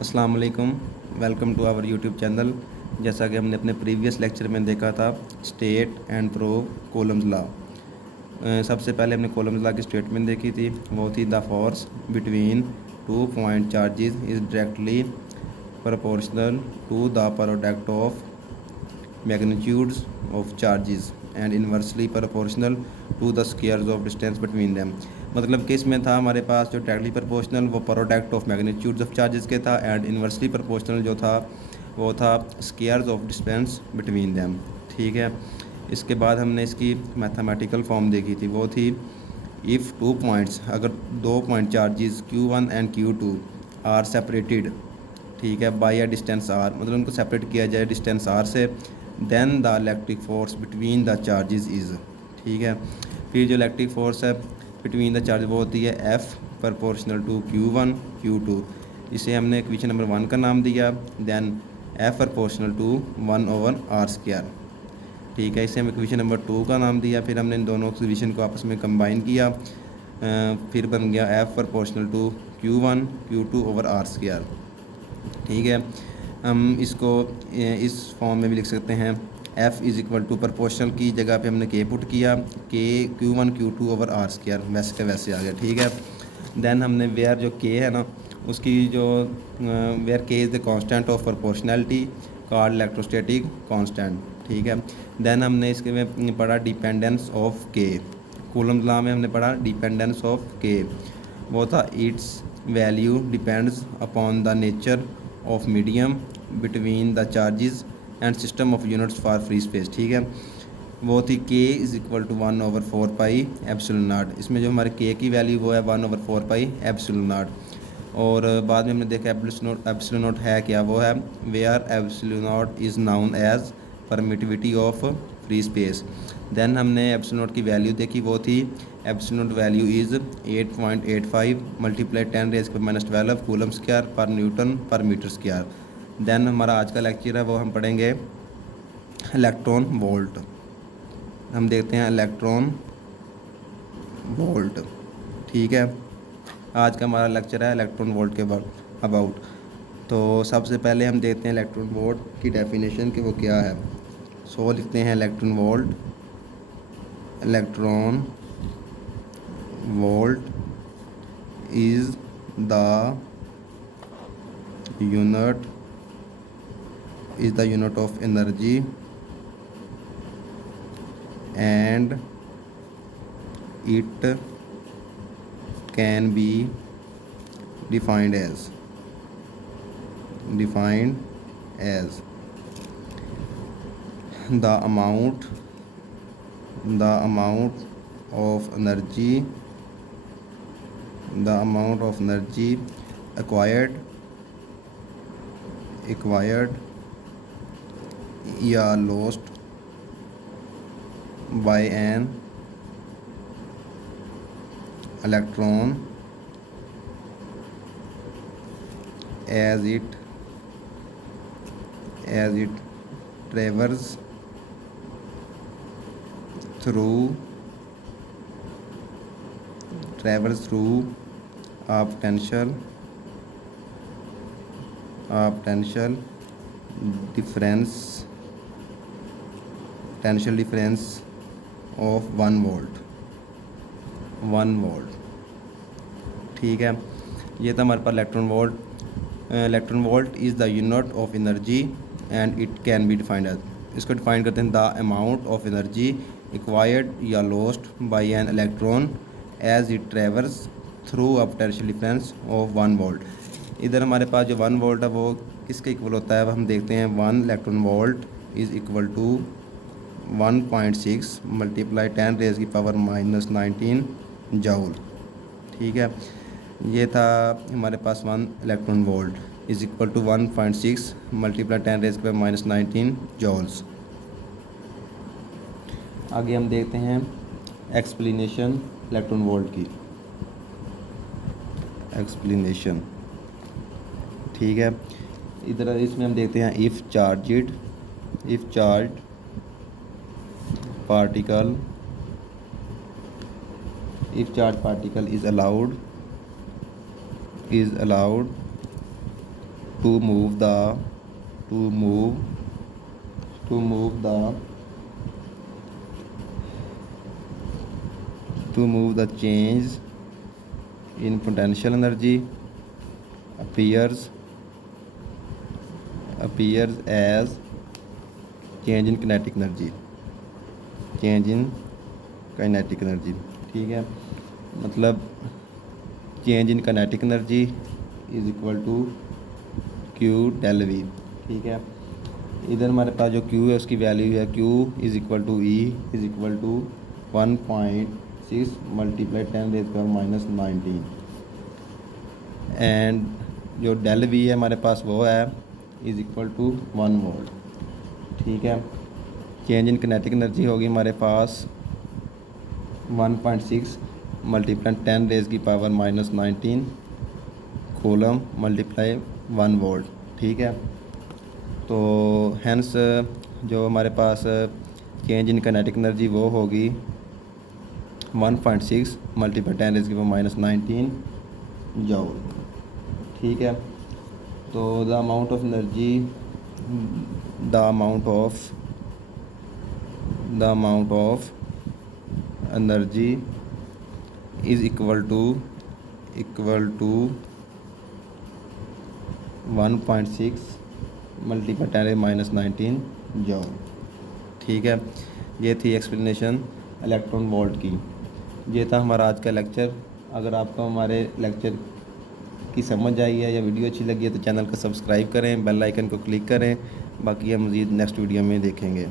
अस्सलाम वालेकुम। Welcome to our YouTube channel. जैसा कि हमने अपने प्रीवियस लेक्चर में देखा था, state and prove Coulomb's law. सबसे पहले हमने कॉलम्स लॉ की स्टेटमेंट देखी थी। वो थी the force between two point charges is directly proportional to the product of magnitudes of charges and inversely proportional to the squares of distance between them. मतलब कि इसमें था हमारे पास जो डायरेक्टली प्रोपोर्शनल वो product of magnitudes of charges के था, एंड इन्वर्सली प्रोपोर्शनल जो था वो था squares of distance between them. ठीक है। इसके बाद हमने इसकी मैथमेटिकल फॉर्म देखी थी। वो थी इफ़ टू पॉइंट्स, अगर दो point charges Q1 and Q2 are separated, ठीक है, बाय अ डिस्टेंस आर, मतलब उनको सेपरेट किया जाए डिस्टेंस आर से, then the electric force between the charges is. ठीक है। फिर जो इलेक्ट्रिक फोर्स है बिटवीन द चार्ज वो होती है F proportional to Q1 Q2। इसे हमने इक्वेशन नंबर 1 का नाम दिया। Then F proportional to 1/r²। ठीक है। इसे हम इक्वेशन नंबर 2 का नाम दिया। फिर हमने इन दोनों इक्वेशन को आपस में कंबाइन किया, फिर बन गया F proportional to Q1 Q2/r²। ठीक है। हम इसको इस फॉर्म में भी लिख सकते हैं। F is equal to proportional की जगह पे हमने K पुट किया, K Q1 Q2/r², वैसे का वैसे आ गया। ठीक है। देन हमने वेयर जो K है ना, उसकी जो where K is the constant of proportionality called electrostatic constant. ठीक है। देन हमने इसके में पढ़ा dependence of K। Coulomb law में हमने पढ़ा डिपेंडेंस ऑफ K। वो था its value depends upon the nature of medium between the charges and system of units for free space. ठीक है। वो थी K is equal to 1/4 epsilon naught. इसमें जो हमारे K की वैल्यू वो है 1/4 एप्सिलॉन नॉट। और बाद में हमने देखा एप्सिलॉन नॉट है क्या, वो है where epsilon naught is known as permittivity of free space. Then हमने एप्सिलॉन नॉट की वैल्यू देखी। वो थी epsilon naught value is 8.85 multiply 10⁻⁻12 coulomb square per newton per metre square. Then हमारा आज का लेक्चर है वो हम पढ़ेंगे इलेक्ट्रॉन वोल्ट। हम देखते हैं इलेक्ट्रॉन वोल्ट। ठीक है। आज का हमारा लेक्चर है इलेक्ट्रॉन वोल्ट के अबाउट। तो सबसे पहले हम देखते हैं इलेक्ट्रॉन वोल्ट की डेफिनेशन कि वो क्या है। सो लिखते हैं electron volt. Electron volt is the unit of energy and it can be defined as the amount of energy acquired या lost by an electron as it travels through a potential difference of 1 volt। ठीक है। ये था हमारे पास electron volt. Electron volt is the unit of energy and it can be defined as, इसको define करते हैं the amount of energy acquired या lost by an electron as it travels through a potential difference of 1 volt. इधर हमारे पास जो 1 volt है वो किसके इक्वल होता है, अब हम देखते हैं। 1 electron volt is equal to 1.6 multiply 10⁻⁻19 joule. ठीक है। ये था हमारे पास 1 electron volt is equal to 1.6 multiply 10⁻⁻19 joules. आगे हम देखते हैं एक्सप्लेनेशन इलेक्ट्रॉन वोल्ट की एक्सप्लेनेशन। ठीक है। इधर इसमें हम देखते हैं if charge particle is allowed to move the to move to move the to move the change in potential energy appears as change in kinetic energy, ठीक है। मतलब change in kinetic energy is equal to Q del V, ठीक है। इधर हमारे पास जो Q है उसकी वैल्यू है Q is equal to E is equal to 1.6 multiply 10⁻⁻⁹ and जो डेल वी है हमारे पास वो है इज इक्वल टू 1 वोल्ट, ठीक है। चेंज इन किनेटिक एनर्जी होगी हमारे पास 1.6 मल्टीप्लाई 10⁻⁻⁹ कूलम मल्टीप्लाई 1 वोल्ट, ठीक है। तो हैंस जो हमारे पास चेंज इन किनेटिक एनर्जी वो होगी 1.6 मल्टीप्लाई 10⁻⁻⁹ जूल, ठीक है। तो the amount of energy is equal to 1.6 multiply 10⁻⁻⁹ joule, ठीक है। ये थी एक्सप्लेनेशन इलेक्ट्रॉन वोल्ट की। ये था हमारा आज का लेक्चर। अगर आपको हमारे लेक्चर की समझ आई है या वीडियो अच्छी लगी है तो चैनल को सब्सक्राइब करें, बेल आइकन को क्लिक करें। बाकी हम मज़ीद नेक्स्ट वीडियो में देखेंगे।